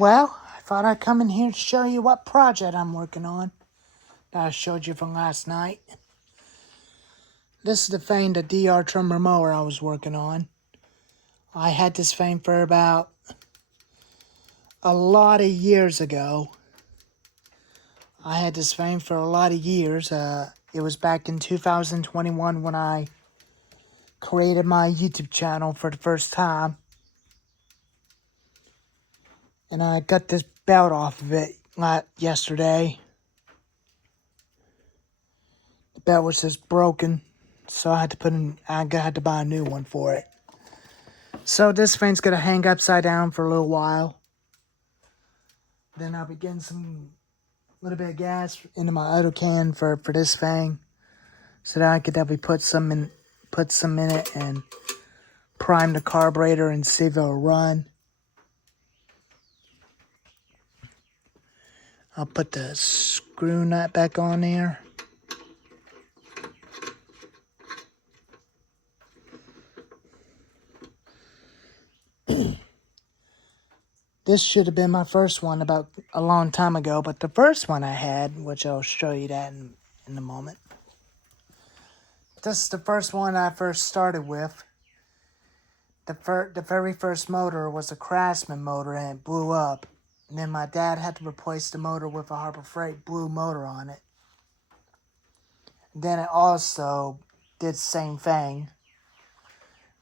Well, I thought I'd come in here to show you what project I'm working on that I showed you from last night. This is the Fane, the DR trimmer mower I was working on. I had this Fane for about a lot of years ago. I had this Fane for a lot of years. It was back in 2021 when I created my YouTube channel for the first time. And I got this belt off of it yesterday. The belt was just broken, so I had to buy a new one for it. So this Fane's gonna hang upside down for a little while. Then I'll be getting some little bit of gas into my auto can for this Fane, so that I could definitely put some in it and prime the carburetor and see if it'll run. I'll put the screw nut back on there. This should have been my first one about a long time ago, but the first one I had, which I'll show you that in a moment. This is the first one I first started with. The very first motor was a Craftsman motor and it blew up. And then my dad had to replace the motor with a Harbor Freight blue motor on it. And then it also did the same thing.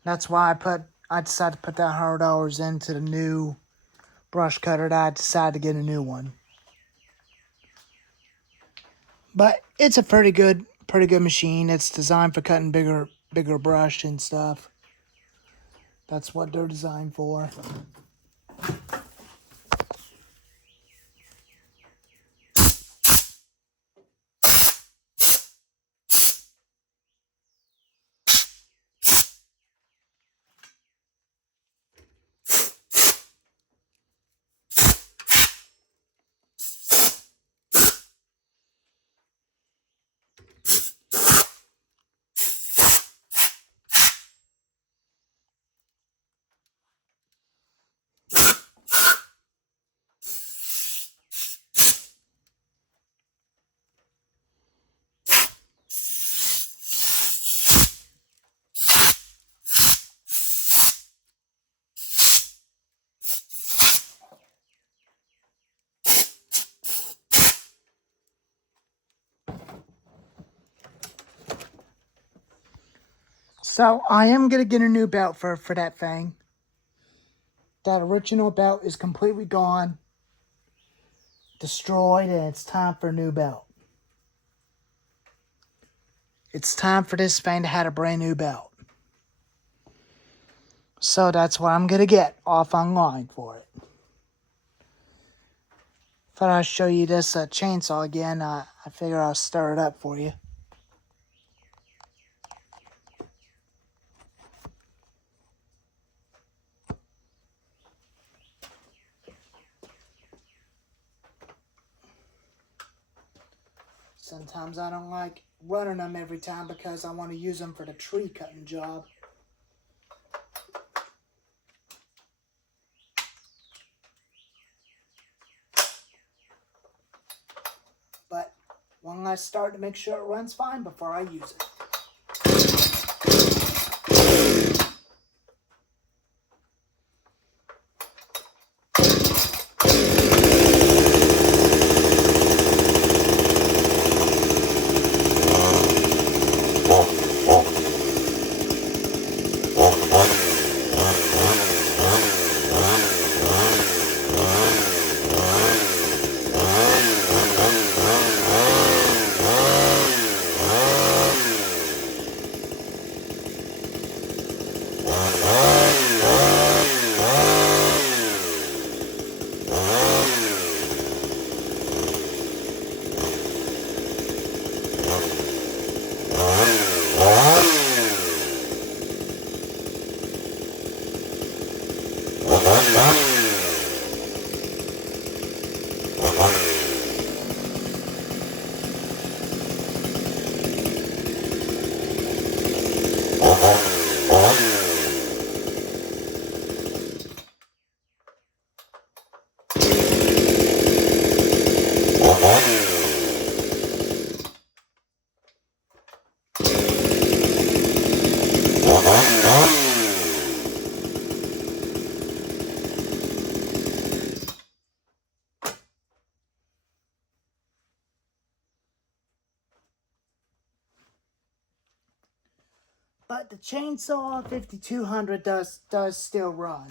That's why I decided to put that $100 into the new brush cutter that I decided to get a new one. But it's a pretty good machine. It's designed for cutting bigger brush and stuff. That's what they're designed for. So I am going to get a new belt for that thing. That original belt is completely gone, destroyed, and it's time for a new belt. It's time for this thing to have a brand new belt. So that's what I'm going to get off online for it. Thought I'd show you this chainsaw again. I figure I'll stir it up for you. Sometimes I don't like running them every time because I want to use them for the tree cutting job. But when I start to make sure it runs fine before I use it. But the chainsaw 5200 does still run.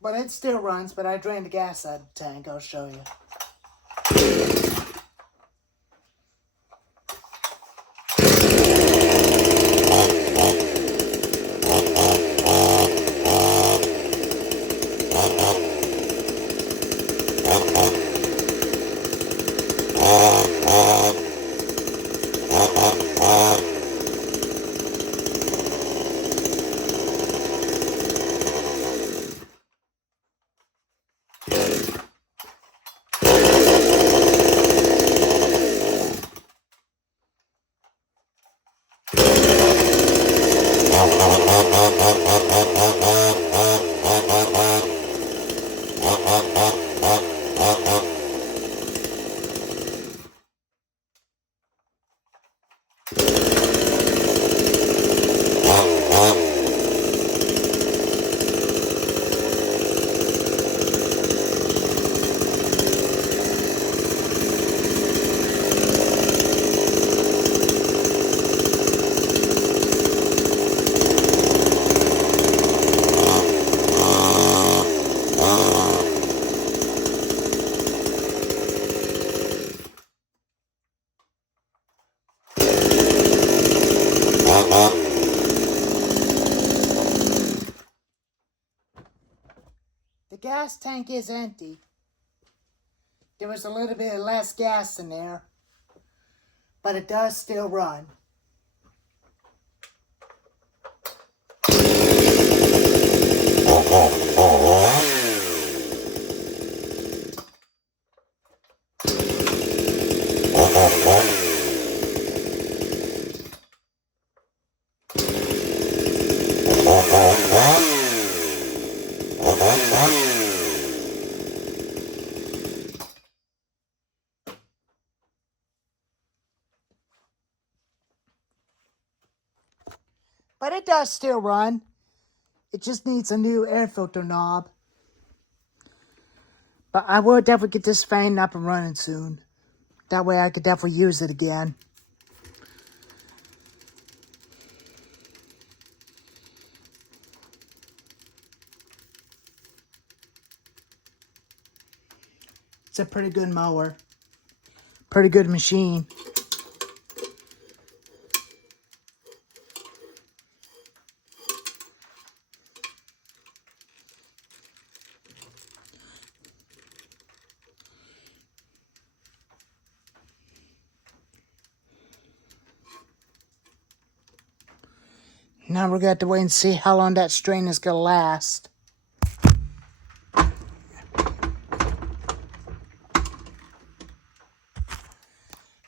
But it still runs, but I drained the gas out of the tank. I'll show you. The gas tank is empty. There was a little bit less gas in there, but it does still run. But it does still run. It just needs a new air filter knob. But I will definitely get this fan up and running soon. That way I could definitely use it again. It's a pretty good mower. Pretty good machine. Now we're going to have to wait and see how long that strain is going to last.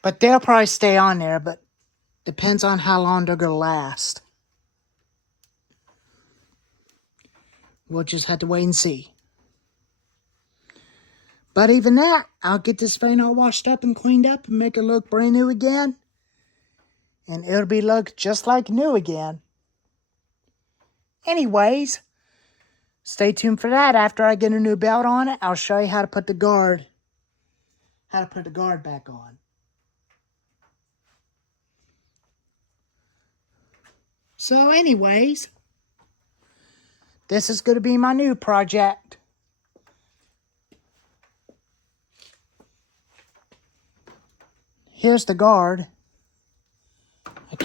But they'll probably stay on there, but depends on how long they're going to last. We'll just have to wait and see. But even that, I'll get this fan all washed up and cleaned up and make it look brand new again. And it'll be look just like new again. Anyways, stay tuned for that. After I get a new belt on it, I'll show you how to put the guard back on. So anyways, this is going to be my new project. Here's the guard. I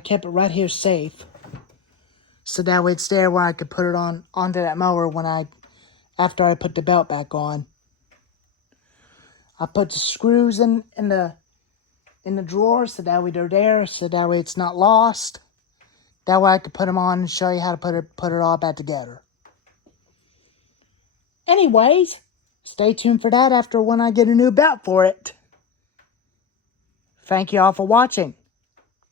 kept it right here safe. So that way it's there where I could put it onto that mower after I put the belt back on. I put the screws in the drawer so that way they're there, so that way it's not lost. That way I could put them on and show you how to put it all back together. Anyways, stay tuned for that after when I get a new belt for it. Thank you all for watching.